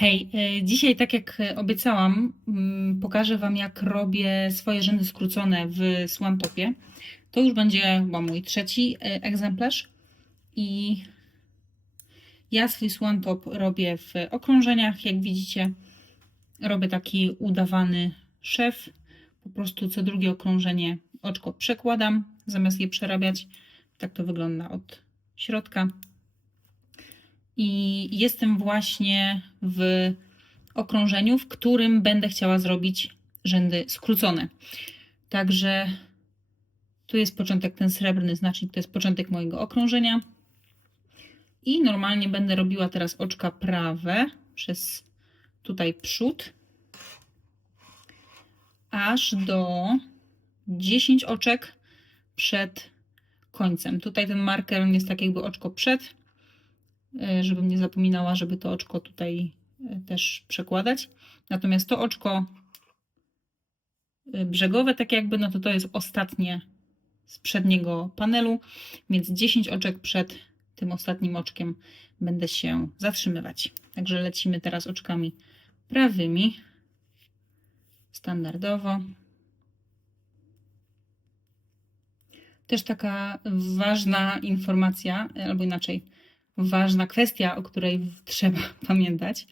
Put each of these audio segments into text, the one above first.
Hej, dzisiaj, tak jak obiecałam, pokażę Wam, jak robię swoje rzędy skrócone w Słantopie. To już będzie chyba mój trzeci egzemplarz i ja swój Słantop robię w okrążeniach. Jak widzicie, robię taki udawany szef. Po prostu co drugie okrążenie oczko przekładam, zamiast je przerabiać. Tak to wygląda od środka. I jestem właśnie w okrążeniu, w którym będę chciała zrobić rzędy skrócone. Także tu jest początek, ten srebrny znacznik to jest początek mojego okrążenia. I normalnie będę robiła teraz oczka prawe przez tutaj przód, aż do 10 oczek przed końcem. Tutaj ten marker jest tak jakby oczko przed, żebym nie zapominała, żeby to oczko tutaj też przekładać. Natomiast to oczko brzegowe, tak jakby, no to jest ostatnie z przedniego panelu, więc 10 oczek przed tym ostatnim oczkiem będę się zatrzymywać. Także lecimy teraz oczkami prawymi, standardowo. Też taka ważna informacja, albo inaczej, ważna kwestia, o której trzeba pamiętać.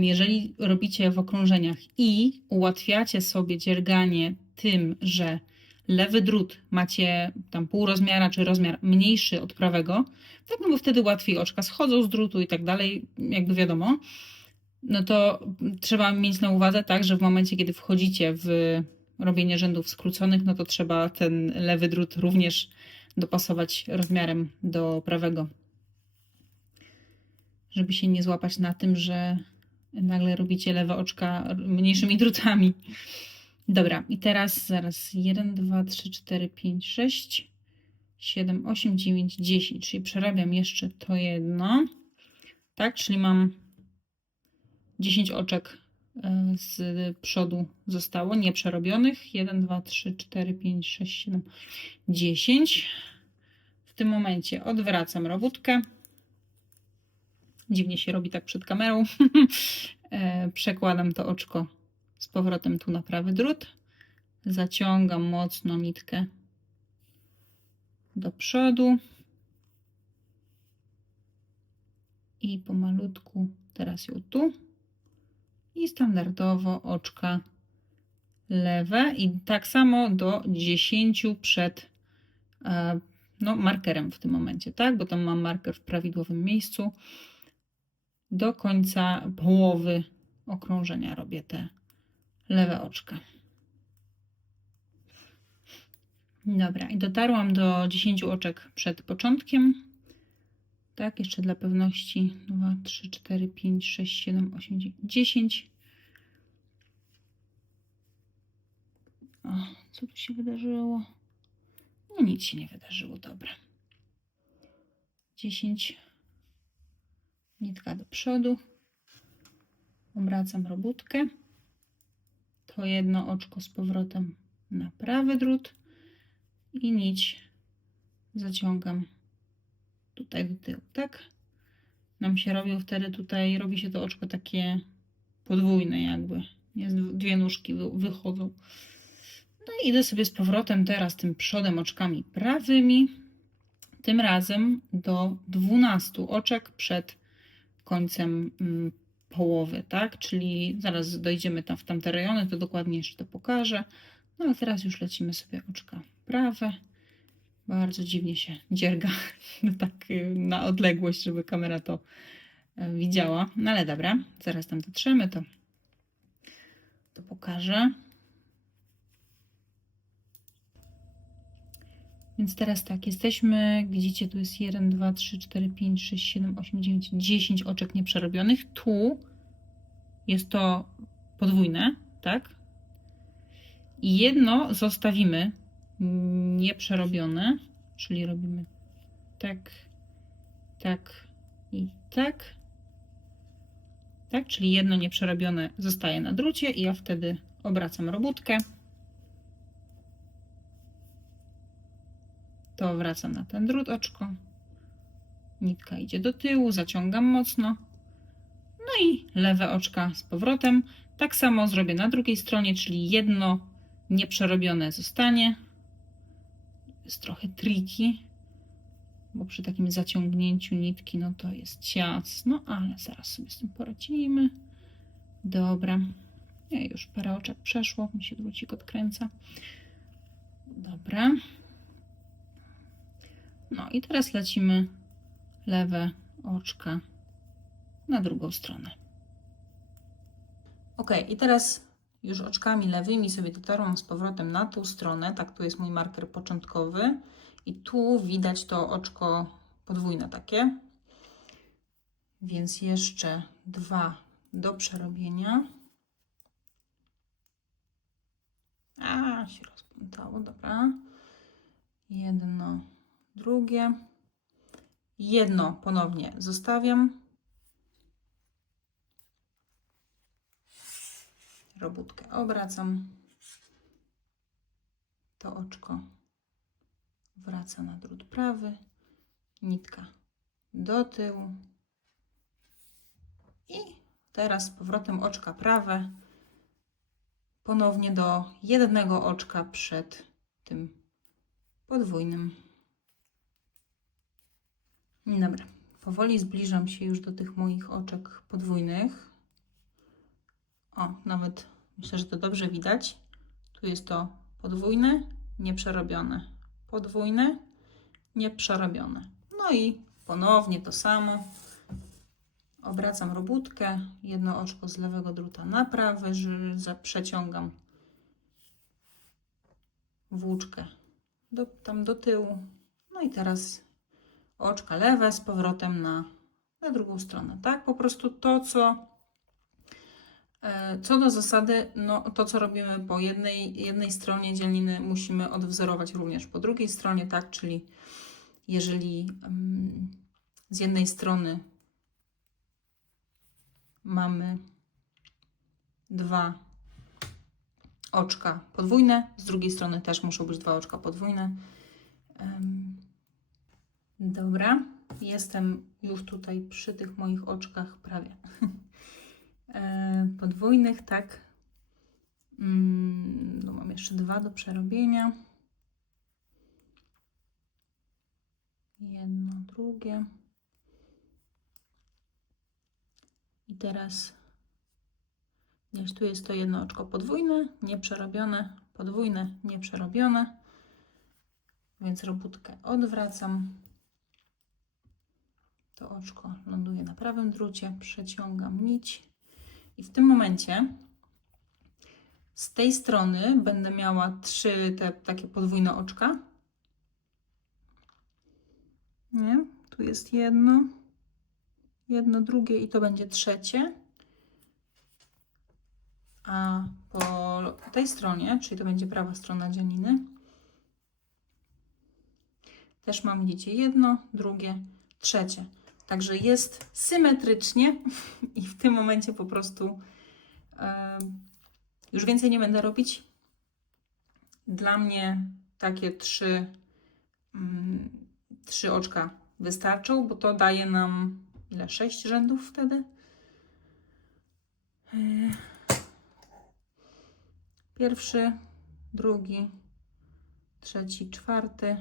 Jeżeli robicie w okrążeniach i ułatwiacie sobie dzierganie tym, że lewy drut macie tam pół rozmiara czy rozmiar mniejszy od prawego, tak, no bo wtedy łatwiej oczka schodzą z drutu i tak dalej, jakby wiadomo, no to trzeba mieć na uwadze tak, że w momencie, kiedy wchodzicie w robienie rzędów skróconych, no to trzeba ten lewy drut również dopasować rozmiarem do prawego, żeby się nie złapać na tym, że nagle robicie lewe oczka mniejszymi drutami. Dobra, i teraz zaraz 1, 2, 3, 4, 5, 6, 7, 8, 9, 10, czyli przerabiam jeszcze to jedno, tak, czyli mam 10 oczek z przodu zostało nieprzerobionych. 1, 2, 3, 4, 5, 6, 7, 10. W tym momencie odwracam robótkę. Dziwnie się robi tak przed kamerą. Przekładam to oczko z powrotem tu na prawy drut. Zaciągam mocno nitkę do przodu. I pomalutku teraz ją tu. I standardowo oczka lewe. I tak samo do 10 przed no, markerem w tym momencie, tak? Bo tam mam marker w prawidłowym miejscu. Do końca połowy okrążenia robię te lewe oczka. Dobra, i dotarłam do 10 oczek przed początkiem. Tak, jeszcze dla pewności 2, 3, 4, 5, 6, 7, 8, 9, 10. O, co tu się wydarzyło? No nic się nie wydarzyło, dobra. 10. Nitka do przodu. Obracam robótkę. To jedno oczko z powrotem na prawy drut i nić zaciągam tutaj do tyłu, tak? Nam się robią wtedy tutaj, robi się to oczko takie podwójne jakby. Jest dwie nóżki wychodzą. No i idę sobie z powrotem teraz tym przodem oczkami prawymi. Tym razem do 12 oczek przed końcem połowy, tak? Czyli zaraz dojdziemy tam w tamte rejony, to dokładnie jeszcze to pokażę. No a teraz już lecimy sobie oczka prawe. Bardzo dziwnie się dzierga, no tak na odległość, żeby kamera to widziała. No ale dobra, zaraz tam dotrzemy, to pokażę. Więc teraz tak, jesteśmy, widzicie, tu jest 1, 2, 3, 4, 5, 6, 7, 8, 9, 10 oczek nieprzerobionych. Tu jest to podwójne, tak? I jedno zostawimy nieprzerobione, czyli robimy tak, tak i tak. Tak, czyli jedno nieprzerobione zostaje na drucie i ja wtedy obracam robótkę. To wracam na ten drut oczko. Nitka idzie do tyłu, zaciągam mocno. No No i lewe oczka z powrotem. Tak samo zrobię na drugiej stronie, czyli jedno nieprzerobione zostanie. Jest trochę tricky, bo przy takim zaciągnięciu nitki, no to jest ciasno, ale zaraz sobie z tym poradzimy. Dobra. Już parę oczek przeszło, mi się drucik odkręca. Dobra. No i teraz lecimy lewe oczka na drugą stronę. Ok, i teraz już oczkami lewymi sobie dotarłam z powrotem na tą stronę. Tak, tu jest mój marker początkowy. I tu widać to oczko podwójne takie. Więc jeszcze 2 do przerobienia. Się rozplątało, dobra. Jedno, drugie. Jedno ponownie zostawiam. Robótkę obracam. To oczko wraca na drut prawy. Nitka do tyłu. I teraz z powrotem oczka prawe. Ponownie do jednego oczka przed tym podwójnym. Dobra, powoli zbliżam się już do tych moich oczek podwójnych. O, nawet myślę, że to dobrze widać. Tu jest to podwójne, nieprzerobione. Podwójne, nieprzerobione. No i ponownie to samo. Obracam robótkę. Jedno oczko z lewego druta na prawy, przeciągam włóczkę tam do tyłu. No i teraz oczka lewe z powrotem na drugą stronę. Tak, po prostu to, co do zasady, no to, co robimy po jednej stronie dzielniny, musimy odwzorować również po drugiej stronie, tak, czyli jeżeli z jednej strony mamy 2 oczka podwójne, z drugiej strony też muszą być 2 oczka podwójne. Dobra, jestem już tutaj przy tych moich oczkach prawie podwójnych, tak. No mam jeszcze 2 do przerobienia. Jedno, drugie. I teraz gdzieś tu jest to jedno oczko podwójne, nieprzerobione, podwójne, nieprzerobione. Więc robótkę odwracam. To oczko ląduje na prawym drucie, przeciągam nić. I w tym momencie z tej strony będę miała 3 te takie podwójne oczka. Nie? Tu jest jedno, drugie i to będzie trzecie. A po tej stronie, czyli to będzie prawa strona dzieliny, też mam, widzicie, jedno, drugie, trzecie. Także jest symetrycznie i w tym momencie po prostu już więcej nie będę robić. Dla mnie takie 3 oczka wystarczą, bo to daje nam ile? 6 rzędów wtedy? Pierwszy, drugi, trzeci, czwarty.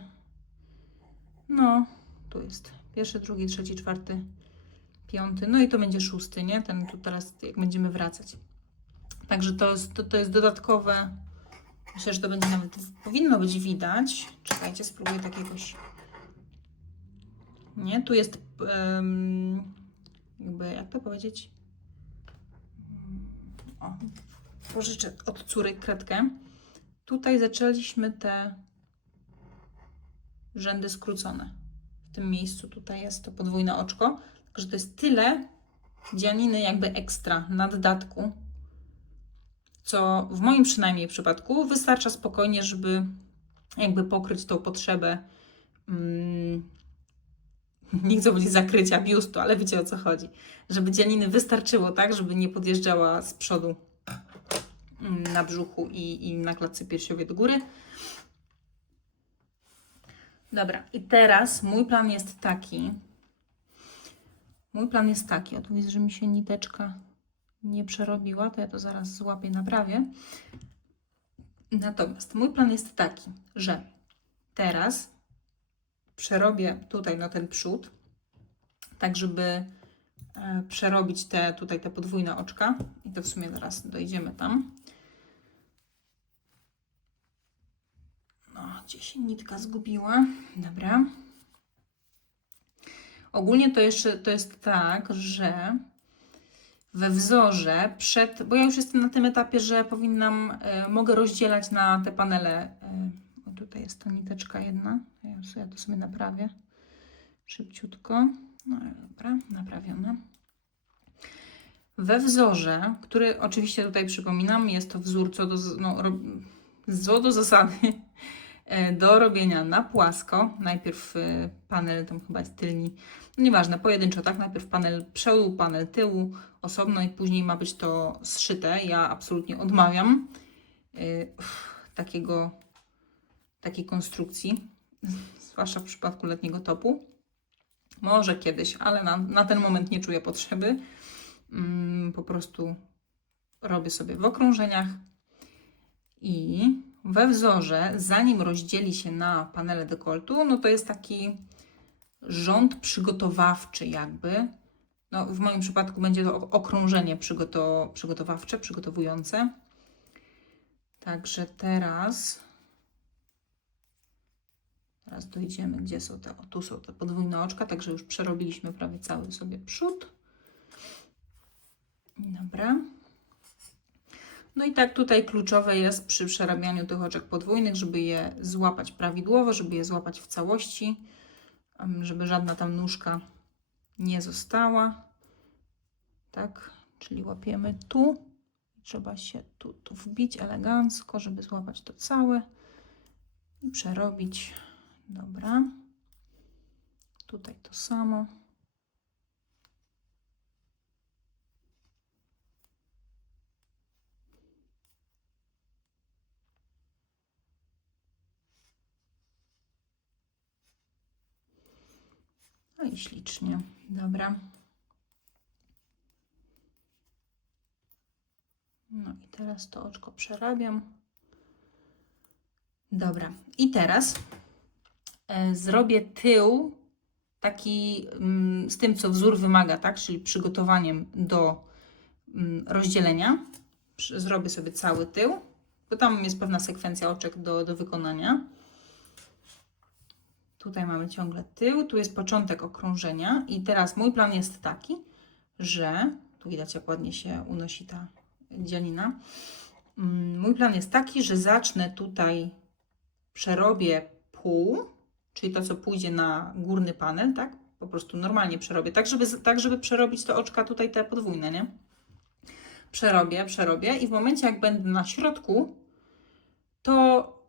No, tu jest pierwszy, drugi, trzeci, czwarty, piąty. No i to będzie 6, nie? Ten tu teraz, jak będziemy wracać. Także to jest dodatkowe. Myślę, że to będzie nawet, powinno być widać. Czekajcie, spróbuję takiegoś. Nie, tu jest jakby, jak to powiedzieć? O, pożyczę od córek kredkę. Tutaj zaczęliśmy te rzędy skrócone. W tym miejscu tutaj jest to podwójne oczko. Także to jest tyle dzianiny jakby ekstra, naddatku, co w moim przynajmniej przypadku wystarcza spokojnie, żeby jakby pokryć tą potrzebę nie chcę powiedzieć zakrycia biustu, ale wiecie, o co chodzi. Żeby dzianiny wystarczyło, tak, żeby nie podjeżdżała z przodu na brzuchu i na klatce piersiowej do góry. Dobra, i teraz mój plan jest taki, Mój plan jest taki, o tu widzę, że mi się niteczka nie przerobiła, to ja to zaraz złapię, naprawię. Natomiast mój plan jest taki, że teraz przerobię tutaj na ten przód, tak żeby przerobić tutaj te podwójne oczka i to w sumie zaraz dojdziemy tam. No, gdzie się nitka zgubiła. Dobra. Ogólnie to jest tak, że we wzorze bo ja już jestem na tym etapie, że mogę rozdzielać na te panele. O, tutaj jest ta niteczka jedna. Ja to sobie naprawię szybciutko. No dobra, naprawione. We wzorze, który oczywiście tutaj przypominam, jest to wzór co do zasady do robienia na płasko. Najpierw panel, tam chyba jest tylni, no nieważne, pojedynczo, tak? Najpierw panel przodu, panel tyłu, osobno i później ma być to zszyte. Ja absolutnie odmawiam takiej konstrukcji, zwłaszcza w przypadku letniego topu. Może kiedyś, ale na ten moment nie czuję potrzeby. Po prostu robię sobie w okrążeniach i we wzorze, zanim rozdzieli się na panele dekoltu, no to jest taki rząd przygotowawczy jakby. No, w moim przypadku będzie to okrążenie przygotowawcze, przygotowujące. Także teraz dojdziemy, gdzie są tu są te podwójne oczka, także już przerobiliśmy prawie cały sobie przód. Dobra. No i tak tutaj kluczowe jest przy przerabianiu tych oczek podwójnych, żeby je złapać prawidłowo, żeby je złapać w całości, żeby żadna tam nóżka nie została. Tak, czyli łapiemy tu. Trzeba się tu wbić elegancko, żeby złapać to całe i przerobić. Dobra. Tutaj to samo. No i ślicznie. Dobra. No i teraz to oczko przerabiam. Dobra. I teraz zrobię tył taki z tym, co wzór wymaga, tak? Czyli przygotowaniem do rozdzielenia. Zrobię sobie cały tył, bo tam jest pewna sekwencja oczek do wykonania. Tutaj mamy ciągle tył, tu jest początek okrążenia i teraz mój plan jest taki, że tu widać, jak ładnie się unosi ta dzielina. Mój plan jest taki, że zacznę tutaj, przerobię pół, czyli to, co pójdzie na górny panel, tak? Po prostu normalnie przerobię, tak żeby przerobić te oczka tutaj, te podwójne, nie? Przerobię i w momencie, jak będę na środku, to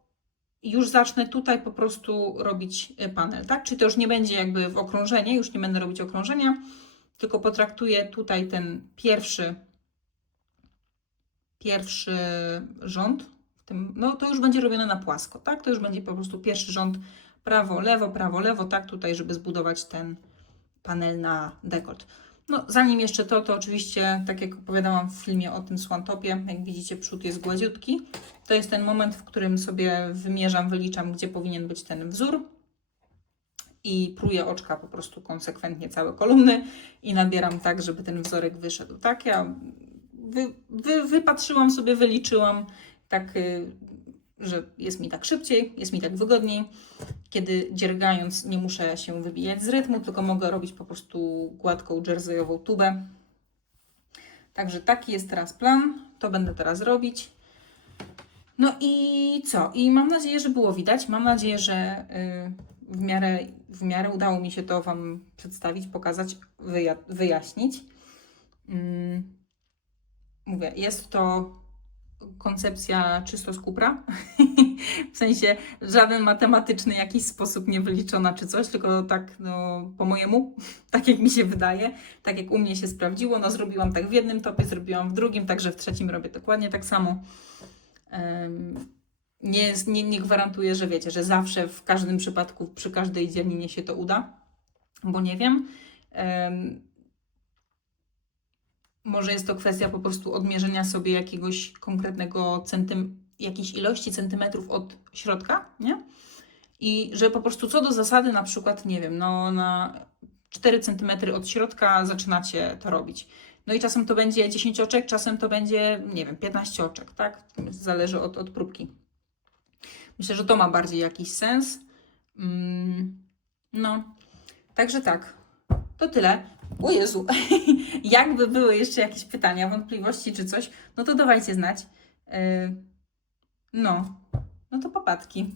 już zacznę tutaj po prostu robić panel, tak? Czyli to już nie będzie jakby w okrążenie, już nie będę robić okrążenia, tylko potraktuję tutaj ten pierwszy rząd, no to już będzie robione na płasko, tak? To już będzie po prostu pierwszy rząd prawo, lewo, tak? Tutaj, żeby zbudować ten panel na dekolt. No, zanim jeszcze to oczywiście, tak jak opowiadałam w filmie o tym słantopie, jak widzicie, przód jest gładziutki. To jest ten moment, w którym sobie wymierzam, wyliczam, gdzie powinien być ten wzór i pruję oczka po prostu konsekwentnie całe kolumny i nabieram tak, żeby ten wzorek wyszedł. Tak, ja wypatrzyłam sobie, wyliczyłam tak, że jest mi tak szybciej, jest mi tak wygodniej, kiedy dziergając nie muszę się wybijać z rytmu, tylko mogę robić po prostu gładką jerseyową tubę. Także taki jest teraz plan, to będę teraz robić. No i co? I mam nadzieję, że było widać, mam nadzieję, że w miarę udało mi się to Wam przedstawić, pokazać, wyjaśnić. Mówię, jest to koncepcja czysto z kupra, w sensie żaden matematyczny jakiś sposób nie wyliczona czy coś, tylko tak no, po mojemu, tak jak mi się wydaje, tak jak u mnie się sprawdziło, no zrobiłam tak w jednym topie, zrobiłam w drugim, także w trzecim robię dokładnie tak samo. Nie gwarantuję, że wiecie, że zawsze w każdym przypadku, przy każdej dzielninie się to uda, bo nie wiem. Może jest to kwestia po prostu odmierzenia sobie jakiegoś konkretnego jakiejś ilości centymetrów od środka, nie? I że po prostu co do zasady, na przykład, nie wiem, no na 4 cm od środka zaczynacie to robić. No i czasem to będzie 10 oczek, czasem to będzie, nie wiem, 15 oczek, tak? Zależy od próbki. Myślę, że to ma bardziej jakiś sens. No, także tak. To tyle. O Jezu, jakby były jeszcze jakieś pytania, wątpliwości czy coś, no to dawajcie znać. No to papatki.